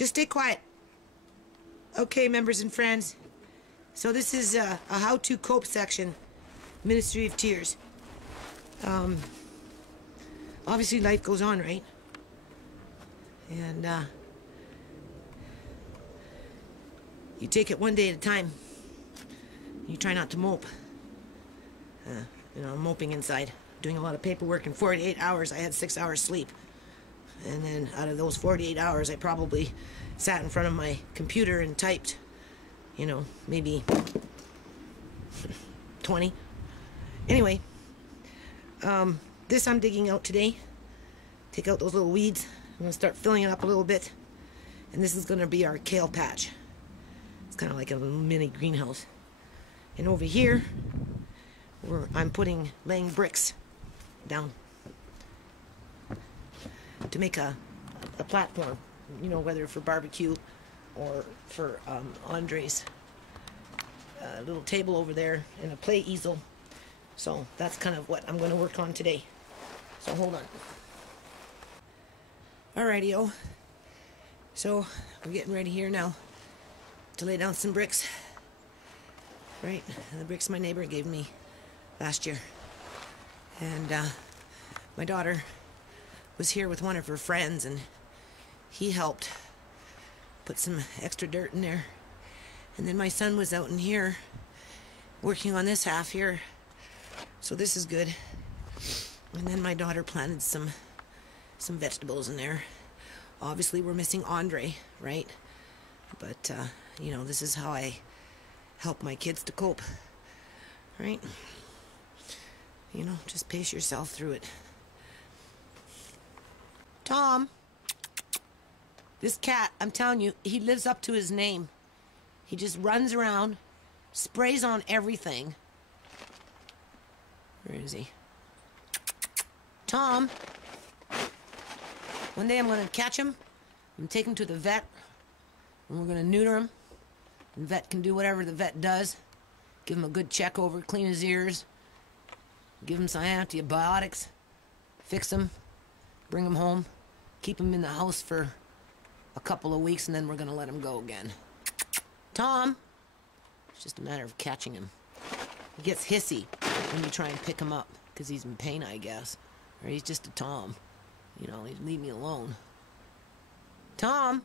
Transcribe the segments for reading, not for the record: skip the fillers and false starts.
Just stay quiet. Okay, members and friends. So this is a how to cope section, Ministry of Tears. Obviously life goes on, right? And you take it one day at a time. You try not to mope. You know, I'm moping inside, doing a lot of paperwork. In 48 hours, I had 6 hours sleep. And then out of those 48 hours, I probably sat in front of my computer and typed, you know, maybe 20. Anyway, this I'm digging out today. Take out those little weeds. I'm going to start filling it up a little bit. And this is going to be our kale patch. It's kind of like a little mini greenhouse. And over here, I'm laying bricks down to make a platform, you know, whether for barbecue or for Andre's little table over there and a play easel. So that's kind of what I'm going to work on today. So hold on. Alrighty-o. So we're getting ready here now to lay down some bricks. Right, the bricks my neighbor gave me last year. And my daughter was here with one of her friends, and he helped put some extra dirt in there. And then my son was out in here working on this half here, so this is good. And then my daughter planted some vegetables in there. Obviously we're missing Andre, right? But you know, this is how I help my kids to cope, right? You know, just pace yourself through it. Tom, this cat, I'm telling you, he lives up to his name. He just runs around, sprays on everything. Where is he? Tom, one day I'm going to catch him, I'm going to take him to the vet, and we're going to neuter him. The vet can do whatever the vet does. Give him a good check over, clean his ears, give him some antibiotics, fix him, bring him home, keep him in the house for a couple of weeks, and then we're going to let him go again. Tom! It's just a matter of catching him. He gets hissy when you try and pick him up, because he's in pain, I guess. Or he's just a Tom. You know, leave me alone. Tom!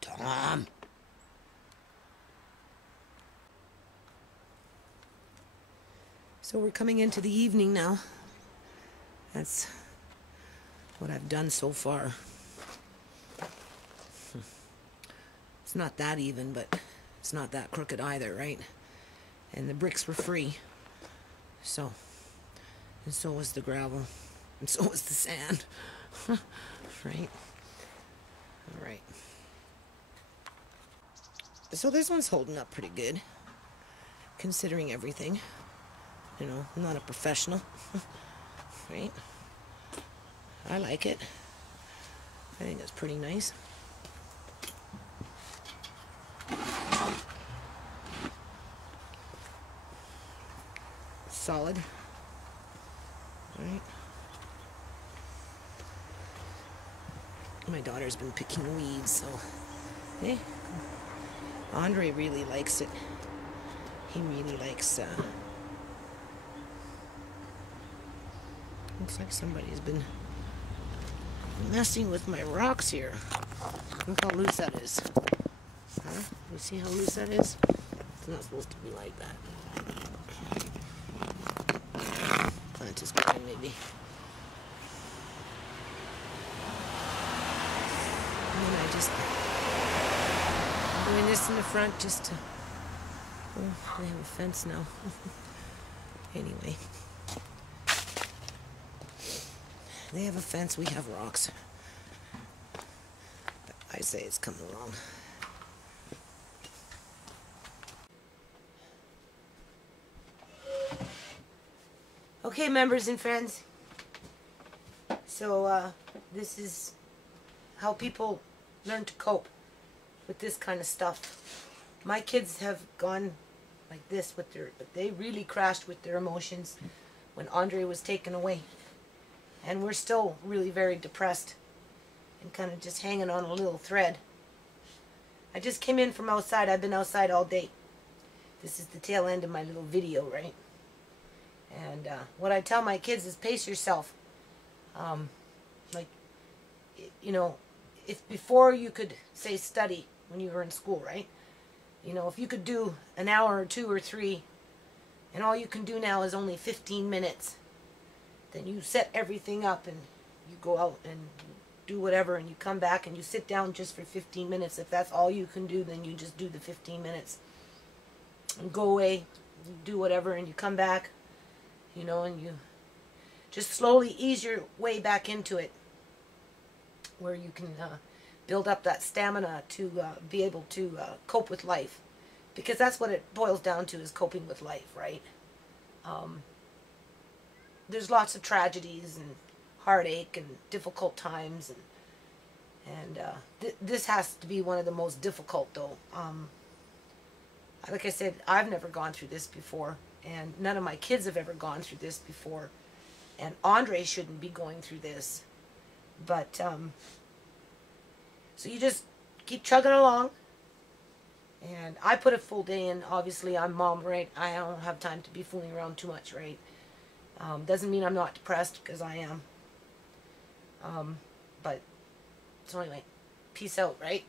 Tom! So we're coming into the evening now. That's what I've done so far. It's not that even, but it's not that crooked either, right? And the bricks were free. So, and so was the gravel. And so was the sand. Right? Alright. So this one's holding up pretty good, considering everything. You know, I'm not a professional. Right? I like it. I think it's pretty nice. Solid. Right? My daughter's been picking weeds, so hey. Andre really likes it. He really likes looks like somebody's been messing with my rocks here. Look how loose that is. Huh? You see how loose that is? It's not supposed to be like that. Plant is going maybe. And then I just doing this in the front just to, oh, they have a fence now. Anyway. They have a fence, we have rocks. But I say it's coming along. Okay, members and friends. So, this is how people learn to cope with this kind of stuff. My kids have gone like this with their, but they really crashed with their emotions when Andre was taken away. And we're still really very depressed and kind of just hanging on a little thread. I just came in from outside. I've been outside all day. This is the tail end of my little video, right? And what I tell my kids is pace yourself. Like, you know, if before you could, say, study when you were in school, right? You know, if you could do an hour or 2 or 3, and all you can do now is only 15 minutes, then you set everything up and you go out and do whatever, and you come back and you sit down just for 15 minutes. If that's all you can do, then you just do the 15 minutes. And go away, you do whatever, and you come back, you know, and you just slowly ease your way back into it, where you can build up that stamina to be able to cope with life. Because that's what it boils down to, is coping with life, right? There's lots of tragedies and heartache and difficult times, and this has to be one of the most difficult, though. Like I said, I've never gone through this before, and none of my kids have ever gone through this before, and Andre shouldn't be going through this. But so you just keep chugging along, and I put a full day in. Obviously, I'm mom, right? I don't have time to be fooling around too much, right? Doesn't mean I'm not depressed, because I am. But so anyway, peace out, right?